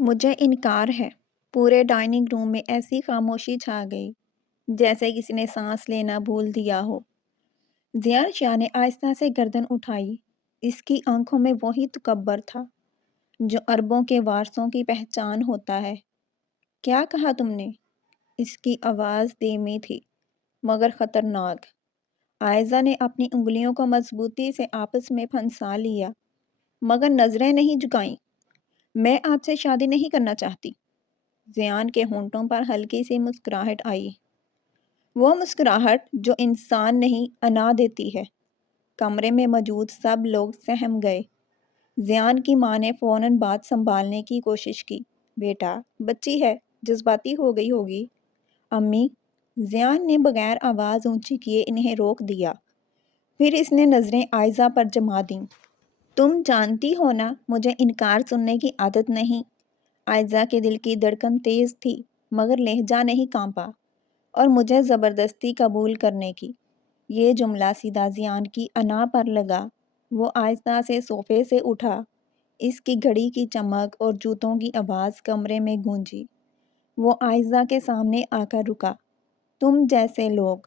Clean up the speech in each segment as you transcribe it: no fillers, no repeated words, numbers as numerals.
مجھے انکار ہے۔ پورے ڈائننگ روم میں ایسی خاموشی چھا گئی جیسے کسی نے سانس لینا بھول دیا ہو۔ زیان شاہ نے آہستہ سے گردن اٹھائی۔ اس کی آنکھوں میں وہی تکبر تھا جو عربوں کے وارثوں کی پہچان ہوتا ہے۔ کیا کہا تم نے؟ اس کی آواز دھیمی تھی مگر خطرناک۔ عائزہ نے اپنی انگلیوں کو مضبوطی سے آپس میں پھنسا لیا مگر نظریں نہیں جھکائیں۔ میں آپ سے شادی نہیں کرنا چاہتی۔ زیان کے ہونٹوں پر ہلکی سی مسکراہٹ آئی، وہ مسکراہٹ جو انسان نہیں انا دیتی ہے۔ کمرے میں موجود سب لوگ سہم گئے۔ زیان کی ماں نے فوراً بات سنبھالنے کی کوشش کی، بیٹا بچی ہے، جذباتی ہو گئی ہوگی۔ امی، زیان نے بغیر آواز اونچی کیے انہیں روک دیا۔ پھر اس نے نظریں عائزہ پر جما دیں۔ تم جانتی ہو نا مجھے انکار سننے کی عادت نہیں۔ عائزہ کے دل کی دھڑکن تیز تھی مگر لہجہ نہیں کانپا، اور مجھے زبردستی قبول کرنے کی۔ یہ جملہ سیدھا زیان کی انا پر لگا۔ وہ آہستہ سے صوفے سے اٹھا۔ اس کی گھڑی کی چمک اور جوتوں کی آواز کمرے میں گونجی۔ وہ عائزہ کے سامنے آ کر رکا۔ تم جیسے لوگ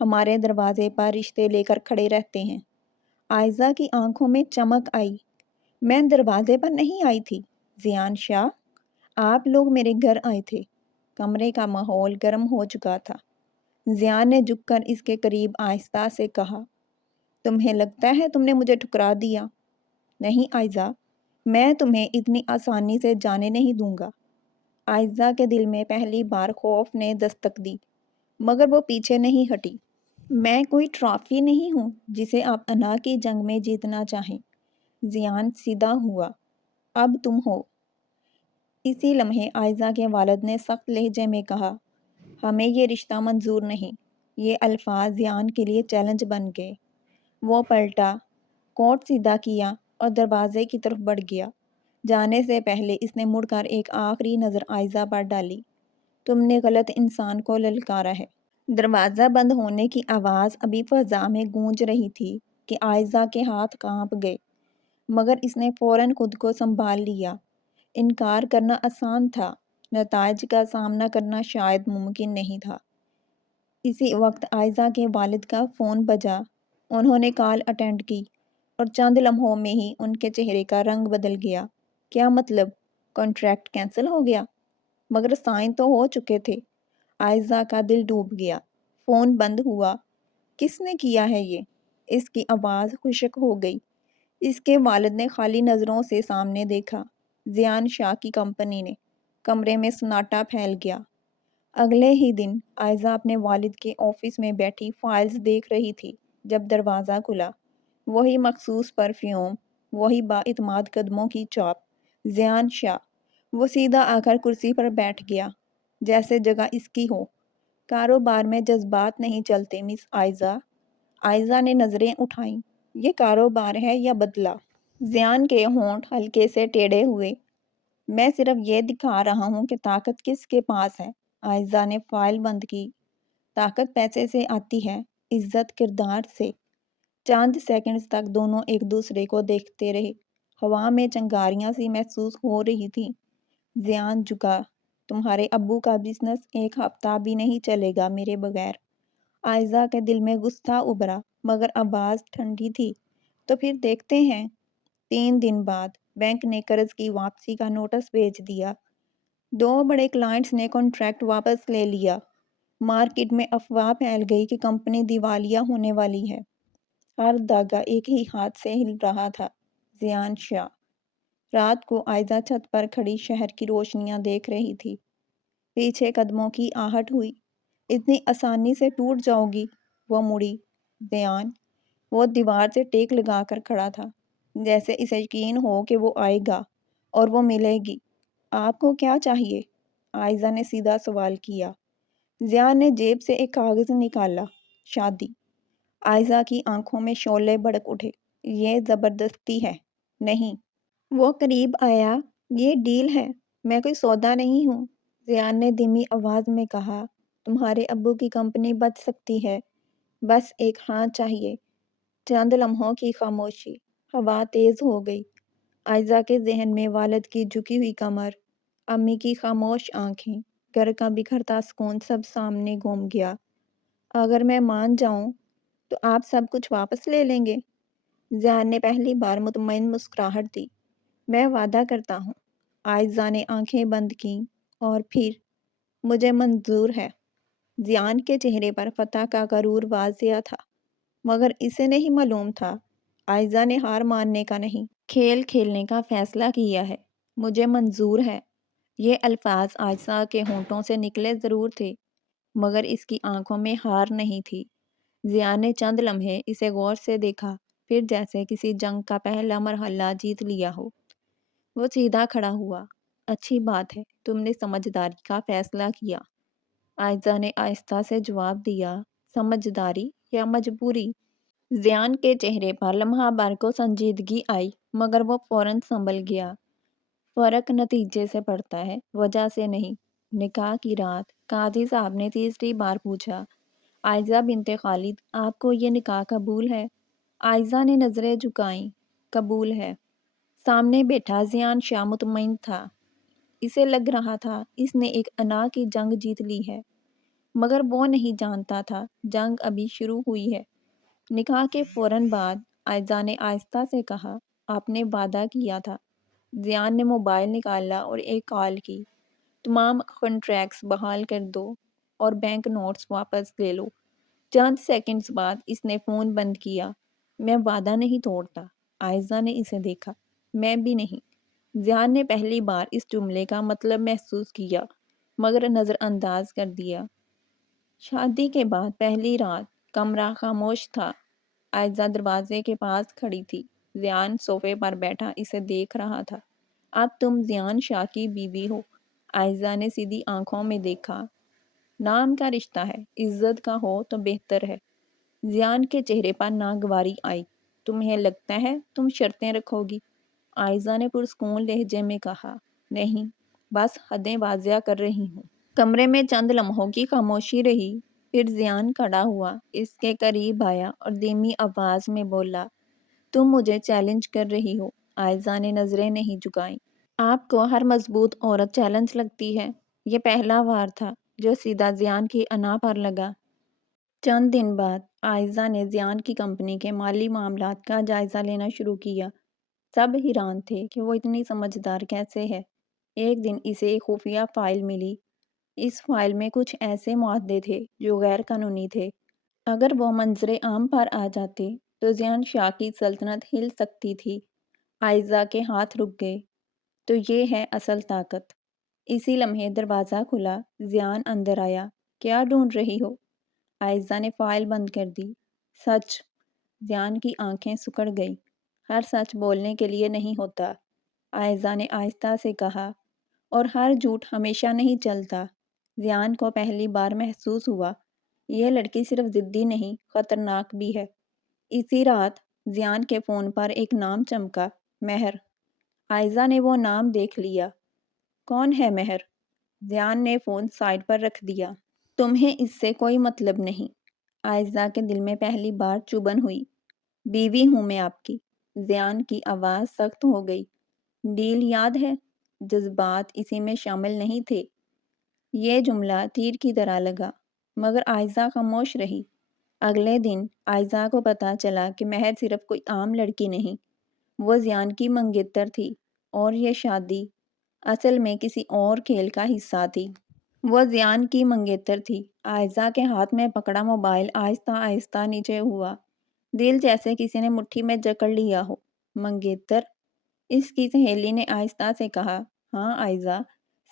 ہمارے دروازے پر رشتے لے کر کھڑے رہتے ہیں۔ عائزہ کی آنکھوں میں چمک آئی۔ میں دروازے پر نہیں آئی تھی زیان شاہ، آپ لوگ میرے گھر آئے تھے۔ کمرے کا ماحول گرم ہو چکا تھا۔ زیان نے جھک کر اس کے قریب آہستہ سے کہا، تمہیں لگتا ہے تم نے مجھے ٹھکرا دیا؟ نہیں عائزہ، میں تمہیں اتنی آسانی سے جانے نہیں دوں گا۔ عائزہ کے دل میں پہلی بار خوف نے دستک دی مگر وہ پیچھے نہیں ہٹی۔ میں کوئی ٹرافی نہیں ہوں جسے آپ انا کی جنگ میں جیتنا چاہیں۔ زیان سیدھا ہوا، اب تم ہو۔ اسی لمحے عائزہ کے والد نے سخت لہجے میں کہا، ہمیں یہ رشتہ منظور نہیں۔ یہ الفاظ زیان کے لیے چیلنج بن گئے۔ وہ پلٹا، کوٹ سیدھا کیا اور دروازے کی طرف بڑھ گیا۔ جانے سے پہلے اس نے مڑ کر ایک آخری نظر عائزہ پر ڈالی۔ تم نے غلط انسان کو للکارا ہے۔ دروازہ بند ہونے کی آواز ابھی فضا میں گونج رہی تھی کہ عائزہ کے ہاتھ کانپ گئے مگر اس نے فوراً خود کو سنبھال لیا۔ انکار کرنا آسان تھا، نتائج کا سامنا کرنا شاید ممکن نہیں تھا۔ اسی وقت عائزہ کے والد کا فون بجا۔ انہوں نے کال اٹینڈ کی اور چند لمحوں میں ہی ان کے چہرے کا رنگ بدل گیا۔ کیا مطلب؟ کانٹریکٹ کینسل ہو گیا؟ مگر سائن تو ہو چکے تھے۔ عائزہ کا دل ڈوب گیا۔ فون بند ہوا۔ کس نے کیا ہے یہ؟ اس کی آواز خشک ہو گئی۔ اس کے والد نے خالی نظروں سے سامنے دیکھا۔ زیان شاہ کی کمپنی نے۔ کمرے میں سناٹا پھیل گیا۔ اگلے ہی دن عائزہ اپنے والد کے آفس میں بیٹھی فائلز دیکھ رہی تھی جب دروازہ کھلا۔ وہی مخصوص پرفیوم، وہی بااعتماد قدموں کی چاپ۔ زیان شاہ۔ وہ سیدھا آ کر کرسی پر بیٹھ گیا جیسے جگہ اس کی ہو۔ کاروبار میں جذبات نہیں چلتے مس عائزہ۔ عائزہ نے نظریں اٹھائیں۔ یہ کاروبار ہے یا بدلہ؟ زیان کے ہونٹ ہلکے سے ٹیڑھے ہوئے۔ میں صرف یہ دکھا رہا ہوں کہ طاقت کس کے پاس ہے۔ عائزہ نے فائل بند کی۔ طاقت پیسے سے آتی ہے، عزت کردار سے۔ چند سیکنڈز تک دونوں ایک دوسرے کو دیکھتے رہے۔ ہوا میں چنگاریاں سی محسوس ہو رہی تھیں۔ زیان جھکا، تمہارے ابو کا بزنس ایک ہفتہ بھی نہیں چلے گا میرے بغیر۔ عائزہ کے دل میں غصہ ابھرا مگر آواز ٹھنڈی تھی۔ تو پھر دیکھتے ہیں۔ 3 دن بعد بینک نے قرض کی واپسی کا نوٹس بھیج دیا۔ 2 بڑے کلائنٹس نے کانٹریکٹ واپس لے لیا۔ مارکیٹ میں افواہ پھیل گئی کہ کمپنی دیوالیہ ہونے والی ہے۔ ہر دھاگا ایک ہی ہاتھ سے ہل رہا تھا۔ زیان شاہ۔ رات کو عائزہ چھت پر کھڑی شہر کی روشنیاں دیکھ رہی تھی۔ پیچھے قدموں کی آہٹ ہوئی۔ اتنی آسانی سے ٹوٹ جاؤ گی؟ وہ مڑی۔ زیان۔ وہ دیوار سے ٹیک لگا کر کھڑا تھا جیسے اسے یقین ہو کہ وہ آئے گا اور وہ ملے گی۔ آپ کو کیا چاہیے؟ عائزہ نے سیدھا سوال کیا۔ زیان نے جیب سے ایک کاغذ نکالا۔ شادی۔ عائزہ کی آنکھوں میں شعلے بھڑک اٹھے۔ یہ زبردستی ہے۔ نہیں۔ وہ قریب آیا۔ یہ ڈیل ہے، میں کوئی سودا نہیں ہوں۔ زیان نے دھیمی آواز میں کہا، تمہارے ابو کی کمپنی بچ سکتی ہے، بس ایک ہاں چاہیے۔ چند لمحوں کی خاموشی۔ ہوا تیز ہو گئی۔ عائزہ کے ذہن میں والد کی جھکی ہوئی کمر، امی کی خاموش آنکھیں، گھر کا بکھرتا سکون سب سامنے گھوم گیا۔ اگر میں مان جاؤں تو آپ سب کچھ واپس لے لیں گے؟ ذیان نے پہلی بار مطمئن مسکراہٹ دی۔ میں وعدہ کرتا ہوں۔ عائزہ نے آنکھیں بند کیں اور پھر مجھے منظور ہے۔ ذیان کے چہرے پر فتح کا غرور واضح تھا، مگر اسے نہیں معلوم تھا عائزہ نے ہار ماننے کا نہیں، کھیل کھیلنے کا فیصلہ کیا ہے۔ مجھے منظور ہے۔ یہ الفاظ عائزہ کے ہونٹوں سے نکلے ضرور تھے، مگر اس کی آنکھوں میں ہار نہیں تھی۔ ذیان نے چند لمحے اسے غور سے دیکھا، پھر جیسے کسی جنگ کا پہلا مرحلہ جیت لیا ہو، وہ سیدھا کھڑا ہوا۔ اچھی بات ہے، تم نے سمجھداری کا فیصلہ کیا۔ عائزہ نے آہستہ سے جواب دیا، سمجھداری یا مجبوری؟ ذیان کے چہرے پر لمحہ بھر کو سنجیدگی آئی، مگر وہ فوراً سنبھل گیا۔ فرق نتیجے سے پڑتا ہے، وجہ سے نہیں۔ نکاح کی رات قاضی صاحب نے تیسری بار پوچھا، عائزہ بنت خالد، آپ کو یہ نکاح قبول ہے؟ عائزہ نے نظریں جھکائیں، قبول ہے۔ سامنے بیٹھا ذیان شاہ مطمئن تھا۔ اسے لگ رہا تھا اس نے ایک انا کی جنگ جیت لی ہے، مگر وہ نہیں جانتا تھا جنگ ابھی شروع ہوئی ہے۔ نکاح کے فوراً بعد عائزہ نے آہستہ سے کہا، آپ نے وعدہ کیا تھا۔ ذیان نے موبائل نکالا اور ایک کال کی، تمام کنٹریکٹس بحال کر دو اور بینک نوٹس واپس لے لو۔ چند سیکنڈز بعد اس نے فون بند کیا۔ میں وعدہ نہیں توڑتا۔ عائزہ نے اسے دیکھا، میں بھی نہیں۔ ذیان نے پہلی بار اس جملے کا مطلب محسوس کیا، مگر نظر انداز کر دیا۔ شادی کے بعد پہلی رات کمرہ خاموش تھا۔ عائزہ دروازے کے پاس کھڑی تھی۔ ذیان صوفے پر بیٹھا اسے دیکھ رہا تھا۔ اب تم ذیان شاہ کی بیوی ہو۔ عائزہ نے سیدھی آنکھوں میں دیکھا۔ نام کا رشتہ ہے، عزت کا ہو تو بہتر ہے۔ ذیان کے چہرے پر ناگواری آئی۔ تمہیں لگتا ہے تم شرطیں رکھو گی؟ عائزہ نے پرسکون لہجے میں کہا، نہیں، بس حدیں واضح کر رہی ہوں۔ کمرے میں چند لمحوں کی خاموشی رہی، پھر ذیان کھڑا ہوا، اس کے قریب آیا اور دھیمی آواز میں بولا، تم مجھے چیلنج کر رہی ہو؟ عائزہ نے نظریں نہیں جھکائیں۔ آپ کو ہر مضبوط عورت چیلنج لگتی ہے؟ یہ پہلا وار تھا جو سیدھا ذیان کی انا پر لگا۔ چند دن بعد عائزہ نے ذیان کی کمپنی کے مالی معاملات کا جائزہ لینا شروع کیا۔ سب حیران تھے کہ وہ اتنی سمجھدار کیسے ہے۔ ایک دن اسے ایک خفیہ فائل ملی۔ اس فائل میں کچھ ایسے معاہدے تھے جو غیر قانونی تھے۔ اگر وہ منظر عام پر آ جاتے تو ذیان شاہ کی سلطنت ہل سکتی تھی۔ عائزہ کے ہاتھ رک گئے۔ تو یہ ہے اصل طاقت۔ اسی لمحے دروازہ کھلا، ذیان اندر آیا۔ کیا ڈھونڈ رہی ہو؟ عائزہ نے فائل بند کر دی۔ سچ۔ ذیان کی آنکھیں سکڑ گئی۔ ہر سچ بولنے کے لیے نہیں ہوتا، عائزہ نے آہستہ سے کہا، اور ہر جھوٹ ہمیشہ نہیں چلتا۔ ذیان کو پہلی بار محسوس ہوا، یہ لڑکی صرف ضدی نہیں، خطرناک بھی ہے۔ اسی رات ذیان کے فون پر ایک نام چمکا، مہر۔ عائزہ نے وہ نام دیکھ لیا۔ کون ہے مہر؟ ذیان نے فون سائیڈ پر رکھ دیا۔ تمہیں اس سے کوئی مطلب نہیں۔ عائزہ کے دل میں پہلی بار چبھن ہوئی۔ بیوی ہوں میں آپ کی۔ ذیان کی آواز سخت ہو گئی۔ ڈیل یاد ہے؟ جذبات اسی میں شامل نہیں تھے۔ یہ جملہ تیر کی طرح لگا، مگر عائزہ خاموش رہی۔ اگلے دن عائزہ کو پتہ چلا کہ مہر صرف کوئی عام لڑکی نہیں، وہ ذیان کی منگیتر تھی، اور یہ شادی اصل میں کسی اور کھیل کا حصہ تھی۔ وہ ذیان کی منگیتر تھی۔ عائزہ کے ہاتھ میں پکڑا موبائل آہستہ آہستہ نیچے ہوا، دل جیسے کسی نے مٹھی میں جکڑ لیا ہو۔ منگیتر؟ اس کی سہیلی نے آہستہ سے کہا، ہاں عائزہ،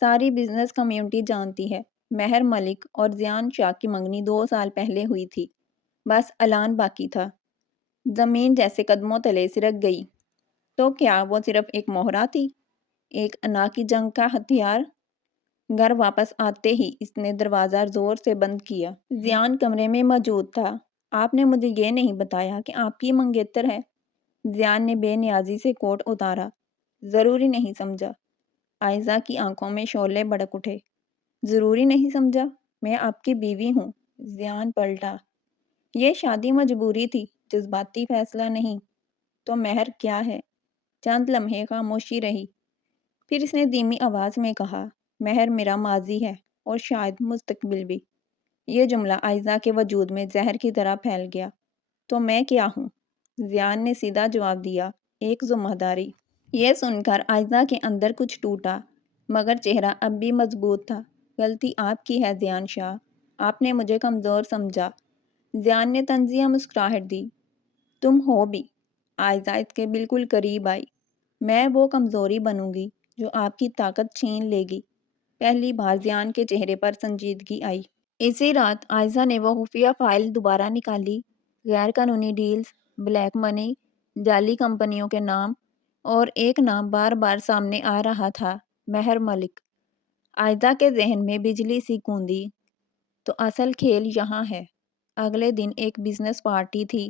ساری بزنس کمیونٹی جانتی ہے۔ مہر ملک اور ذیان شاہ کی منگنی 2 سال پہلے ہوئی تھی، بس اعلان باقی تھا۔ زمین جیسے قدموں تلے سرک گئی۔ تو کیا وہ صرف ایک مہرہ تھی، ایک انا کی جنگ کا ہتھیار؟ گھر واپس آتے ہی اس نے دروازہ زور سے بند کیا۔ ذیان کمرے میں موجود تھا۔ آپ نے مجھے یہ نہیں بتایا کہ آپ کی منگیتر ہے۔ ذیان نے بے نیازی سے کوٹ اتارا۔ ضروری نہیں سمجھا؟ عائزہ کی آنکھوں میں شعلے بھڑک اٹھے۔ ضروری نہیں سمجھا؟ میں آپ کی بیوی ہوں۔ ذیان پلٹا۔ یہ شادی مجبوری تھی، جذباتی فیصلہ نہیں۔ تو مہر کیا ہے؟ چند لمحے خاموشی رہی۔ پھر اس نے دھیمی آواز میں کہا، مہر میرا ماضی ہے اور شاید مستقبل بھی۔ یہ جملہ آئزہ کے وجود میں زہر کی طرح پھیل گیا۔ تو میں کیا ہوں؟ زیان نے سیدھا جواب دیا، ایک ذمہ داری۔ یہ سن کر آئزہ کے اندر کچھ ٹوٹا، مگر چہرہ اب بھی مضبوط تھا۔ غلطی آپ کی ہے زیان شاہ، آپ نے مجھے کمزور سمجھا۔ زیان نے طنزیہ مسکراہٹ دی، تم ہو بھی۔ آئزہ اس کے بالکل قریب آئی، میں وہ کمزوری بنوں گی جو آپ کی طاقت چھین لے گی۔ پہلی بار زیان کے چہرے پر سنجیدگی آئی۔ اسی رات آئزہ نے وہ خفیہ فائل دوبارہ نکالی۔ غیر قانونی ڈیلز، بلیک منی، جعلی کمپنیوں کے نام، اور ایک نام بار بار سامنے آ رہا تھا، مہر ملک۔ آئزہ کے ذہن میں بجلی سی گوندی، تو اصل کھیل یہاں ہے۔ اگلے دن ایک بزنس پارٹی تھی۔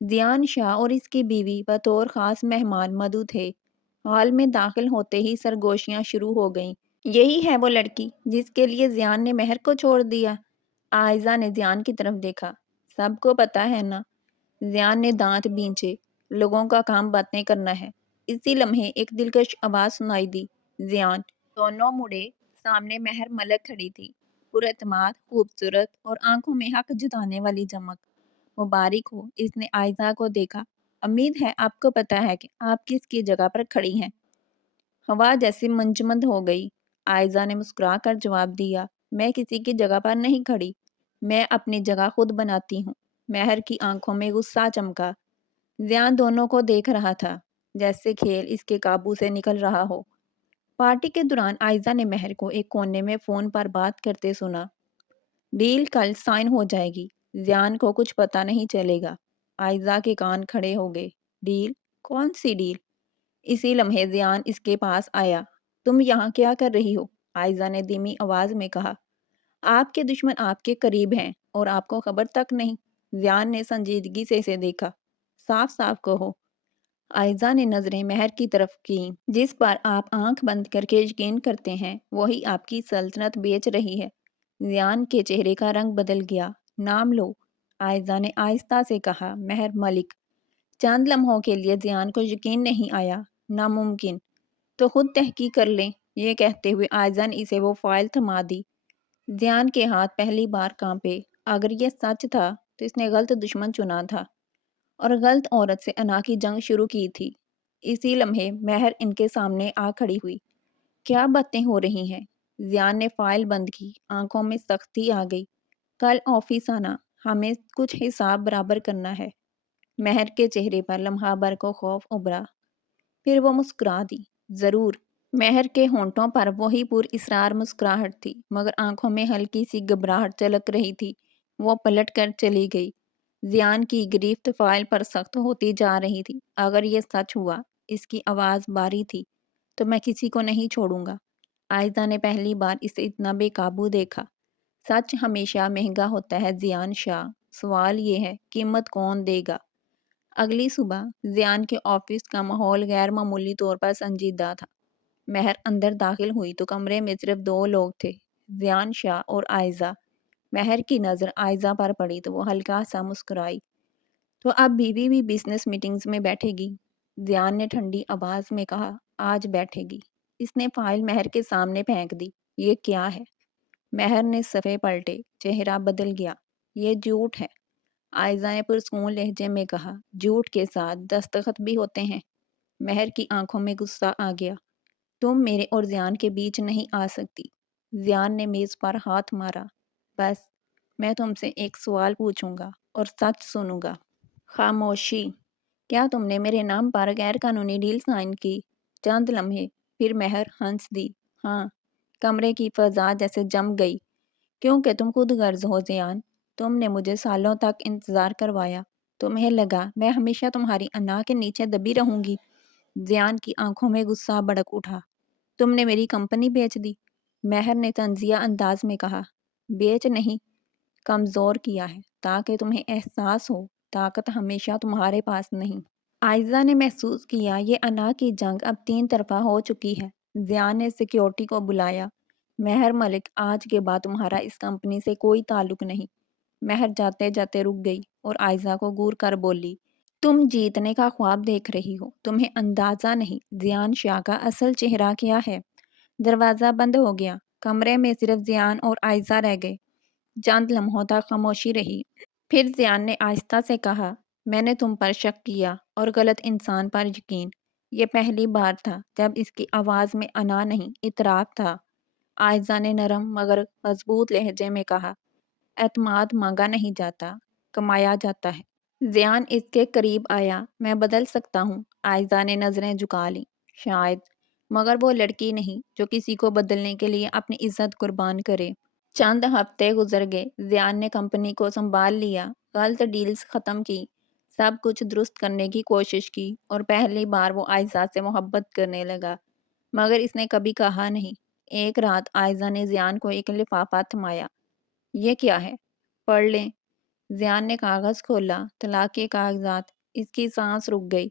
زیان شاہ اور اس کی بیوی بطور خاص مہمان مدعو تھے۔ ہال میں داخل ہوتے ہی سرگوشیاں شروع ہو گئیں۔ یہی ہے وہ لڑکی جس کے لیے زیان نے مہر کو چھوڑ دیا؟ آئزہ نے زیان کی طرف دیکھا، سب کو پتا ہے نا؟ زیان نے دانت بھینچے، لوگوں کا کام باتیں کرنا ہے۔ اسی لمحے ایک دلکش آواز سنائی دی، زیان۔ دونوں مڑے، سامنے مہر ملک کھڑی تھی، پر اعتماد، خوبصورت اور آنکھوں میں حق جتانے والی چمک۔ مبارک ہو، اس نے آئزہ کو دیکھا۔ امید ہے آپ کو پتا ہے کہ آپ کس کی جگہ پر کھڑی ہیں۔ ہوا جیسے منجمد ہو گئی۔ آئزہ نے مسکرا کر جواب دیا، میں کسی کی جگہ پر نہیں کھڑی، میں اپنی جگہ خود بناتی ہوں۔ مہر کی آنکھوں میں غصہ چمکا۔ زیان دونوں کو دیکھ رہا تھا، جیسے کھیل اس کے قابو سے نکل رہا ہو۔ پارٹی کے دوران آئزہ نے مہر کو ایک کونے میں فون پر بات کرتے سنا۔ ڈیل کل سائن ہو جائے گی، زیان کو کچھ پتا نہیں چلے گا۔ آئزہ کے کان کھڑے ہو گئے، ڈیل؟ کون سی ڈیل؟ اسی لمحے زیان اس کے پاس آیا۔ تم یہاں کیا کر رہی ہو؟ آئزہ نے دھیمی آواز میں کہا۔ آپ کے دشمن آپ کے قریب ہیں اور آپ کو خبر تک نہیں۔ زیان نے سنجیدگی سے اسے دیکھا، صاف صاف کہو۔ آئزہ نے نظریں مہر کی طرف کیں، جس پر آپ آنکھ بند کر کے یقین کرتے ہیں وہی آپ کی سلطنت بیچ رہی ہے۔ زیان کے چہرے کا رنگ بدل گیا۔ نام لو، آئزہ نے آہستہ سے کہا، مہر ملک۔ چند لمحوں کے لیے زیان کو یقین نہیں آیا۔ ناممکن؟ تو خود تحقیق کر لیں۔ یہ کہتے ہوئے آئزہ نے اسے وہ فائل تھما دی۔ زیان کے ہاتھ پہلی بار کانپے۔ اگر یہ سچ تھا تو اس نے غلط دشمن چنا تھا اور غلط عورت سے انا کی جنگ شروع کی تھی۔ اسی لمحے مہر ان کے سامنے آ کھڑی ہوئی۔ کیا باتیں ہو رہی ہیں؟ زیان نے فائل بند کی، آنکھوں میں سختی آ گئی۔ کل آفس آنا، ہمیں کچھ حساب برابر کرنا ہے۔ مہر کے چہرے پر لمحہ بھر کو خوف ابھرا، پھر وہ مسکرا دی، ضرور۔ مہر کے ہونٹوں پر وہی پر اسرار مسکراہٹ تھی، مگر آنکھوں میں ہلکی سی گھبراہٹ جھلک رہی تھی۔ وہ پلٹ کر چلی گئی۔ زیان کی گرفت فائل پر سخت ہوتی جا رہی تھی۔ اگر یہ سچ ہوا، اس کی آواز باری تھی، تو میں کسی کو نہیں چھوڑوں گا۔ آئزہ نے پہلی بار اسے اتنا بے قابو دیکھا۔ سچ ہمیشہ مہنگا ہوتا ہے زیان شاہ، سوال یہ ہے قیمت کون دے گا؟ اگلی صبح زیان کے آفس کا ماحول غیر معمولی طور پر سنجیدہ تھا۔ مہر اندر داخل ہوئی تو کمرے میں صرف دو لوگ تھے، زیان شاہ اور آئزہ۔ مہر کی نظر آئزہ پر پڑی تو وہ ہلکا سا مسکرائی۔ تو اب بیوی بھی بزنس میٹنگز میں بیٹھے گی؟ زیان نے ٹھنڈی آواز میں کہا، آج بیٹھے گی۔ اس نے فائل مہر کے سامنے پھینک دی۔ یہ کیا ہے؟ مہر نے صفحے پلٹے، چہرہ بدل گیا۔ یہ جھوٹ ہے، آئزہ نے پرسکون لہجے میں کہا۔ جھوٹ کے ساتھ دستخط بھی ہوتے ہیں۔ مہر کی آنکھوں میں غصہ آ گیا، تم میرے اور زیان کے بیچ نہیں آ سکتی۔ زیان نے میز پر ہاتھ مارا، بس، میں تم سے ایک سوال پوچھوں گا اور سچ سنوں گا۔ خاموشی۔ کیا تم نے میرے نام پر غیر قانونی ڈیل سائن کی؟ چند لمحے، پھر مہر ہنس دی، ہاں۔ کمرے کی فضا جیسے جم گئی، کیونکہ تم خود غرض ہو زیان۔ تم نے مجھے سالوں تک انتظار کروایا، تمہیں لگا میں ہمیشہ تمہاری انا کے نیچے دبی رہوں گی۔ زیان کی آنکھوں میں غصہ بھڑک اٹھا، تم نے میری کمپنی بیچ دی؟ مہر نے طنزیہ انداز میں کہا، بیچ نہیں، کمزور کیا ہے، تاکہ تمہیں احساس ہو طاقت ہمیشہ تمہارے پاس نہیں۔ آئزہ نے محسوس کیا یہ انا کی جنگ اب تین طرفہ ہو چکی ہے۔ زیان نے سیکیورٹی کو بلایا، مہر ملک، آج کے بعد تمہارا اس کمپنی سے کوئی تعلق نہیں۔ مہر جاتے جاتے رک گئی اور آئزہ کو گور کر بولی، تم جیتنے کا خواب دیکھ رہی ہو، تمہیں اندازہ نہیں زیان شاہ کا اصل چہرہ کیا ہے۔ دروازہ بند ہو گیا، کمرے میں صرف زیان اور آئزہ رہ گئے۔ چند لمحوں تک خاموشی رہی، پھر زیان نے آہستہ سے کہا، میں نے تم پر شک کیا اور غلط انسان پر یقین۔ یہ پہلی بار تھا جب اس کی آواز میں انا نہیں، اعتراف تھا۔ آئزہ نے نرم مگر مضبوط لہجے میں کہا، اعتماد مانگا نہیں جاتا، کمایا جاتا ہے۔ زیان اس کے قریب آیا، میں بدل سکتا ہوں۔ آئزہ نے نظریں جھکا لیں، شاید، مگر وہ لڑکی نہیں جو کسی کو بدلنے کے لیے اپنی عزت قربان کرے۔ چند ہفتے گزر گئے، زیان نے کمپنی کو سنبھال لیا، غلط ڈیلز ختم کی، سب کچھ درست کرنے کی کوشش کی، اور پہلی بار وہ آئزہ سے محبت کرنے لگا، مگر اس نے کبھی کہا نہیں۔ ایک رات آئزہ نے زیان کو ایک لفافہ تھمایا۔ یہ کیا ہے؟ پڑھ لیں۔ زیان نے کاغذ کھولا، طلاق کے کاغذات۔ اس کی سانس رک گئی۔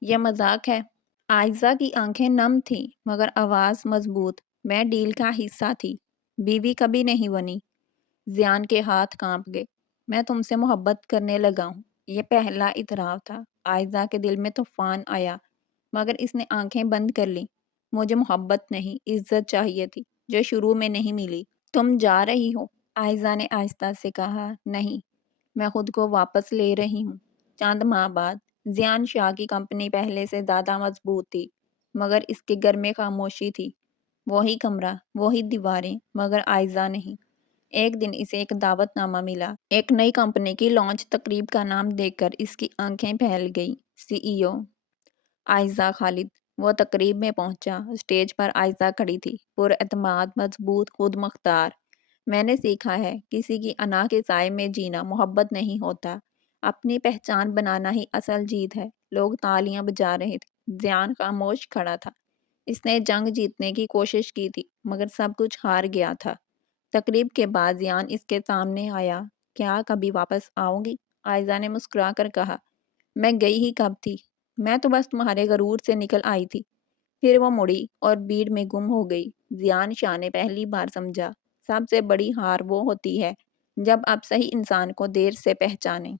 یہ مذاق ہے؟ آئزہ کی آنکھیں نم تھیں مگر آواز مضبوط، میں ڈیل کا حصہ تھی، بیوی کبھی نہیں بنی۔ زیان کے ہاتھ کانپ گئے۔ میں تم سے محبت کرنے لگا ہوں۔ یہ پہلا اعتراف تھا۔ آئزہ کے دل میں طوفان آیا، مگر اس نے آنکھیں بند کر لیں۔ مجھے محبت نہیں، عزت چاہیے تھی، جو شروع میں نہیں ملی۔ تم جا رہی ہو؟ آئزہ نے آہستہ سے کہا، نہیں، میں خود کو واپس لے رہی ہوں۔ چند ماہ بعد زیان شاہ کی کمپنی پہلے سے زیادہ مضبوط تھی، مگر اس کے گھر میں خاموشی تھی۔ وہی کمرہ، وہی دیواریں، مگر آئزہ نہیں۔ ایک دن اسے ایک دعوت نامہ ملا، ایک نئی کمپنی کی لانچ تقریب کا نام دیکھ کر اس کی آنکھیں پھیل گئیں۔ سی ای او آئزہ خالد۔ وہ تقریب میں پہنچا، اسٹیج پر آئزہ کھڑی تھی، پر اعتماد، مضبوط، خود مختار۔ میں نے سیکھا ہے، کسی کی انا کے سائے میں جینا محبت نہیں ہوتا، اپنی پہچان بنانا ہی اصل جیت ہے۔ لوگ تالیاں بجا رہے تھے، زیان خاموش کھڑا تھا۔ اس نے جنگ جیتنے کی کوشش کی تھی، مگر سب کچھ ہار گیا تھا۔ تقریب کے بعد زیان اس کے سامنے آیا، کیا کبھی واپس آؤ گی؟ آئزہ نے مسکرا کر کہا، میں گئی ہی کب تھی، میں تو بس تمہارے غرور سے نکل آئی تھی۔ پھر وہ مڑی اور بھیڑ میں گم ہو گئی۔ زیان شاہ نے پہلی بار سمجھا، سب سے بڑی ہار وہ ہوتی ہے جب آپ صحیح انسان کو دیر سے پہچانیں۔